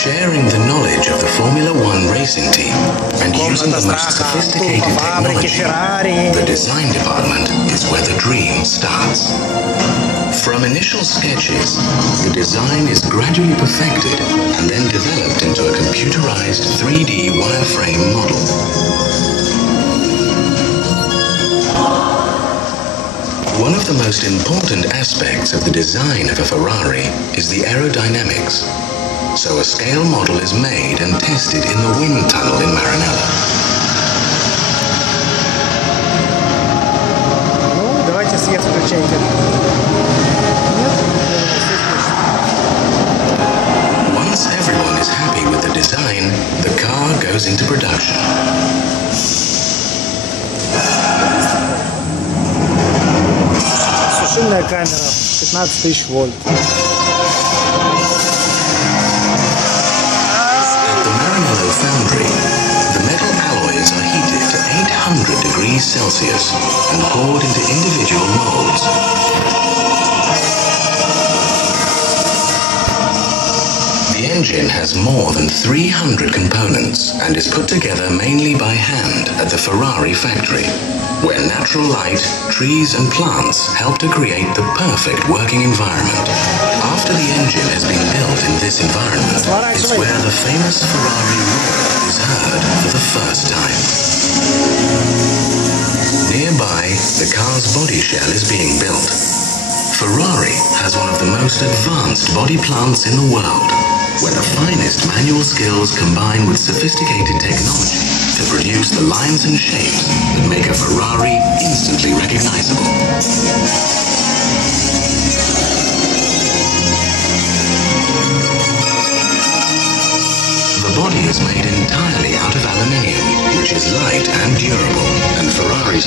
Sharing the knowledge of the Formula One racing team and using the most sophisticated technology, the design department is where the dream starts. From initial sketches, the design is gradually perfected and then developed into a computerized 3D wireframe model. One of the most important aspects of the design of a Ferrari is the aerodynamics. So a scale model is made and tested in the wind tunnel in Maranello. Ну, давайте свет включайте. Once everyone is happy with the design, the car goes into production. Сушильная камера, 15 тысяч вольт. At the Maranello foundry, the metal alloys are heated to 800 degrees Celsius and poured into individual molds. The engine has more than 300 components and is put together mainly by hand at the Ferrari factory, where natural light, trees and plants help to create the perfect working environment. After the engine has been built in this environment, it's where the famous Ferrari roar is heard for the first time. Nearby, the car's body shell is being built. Ferrari has one of the most advanced body plants in the world, where the finest manual skills combine with sophisticated technology to produce the lines and shapes that make a Ferrari instantly recognizable. The body is made entirely out of aluminium, which is light and durable, and Ferrari's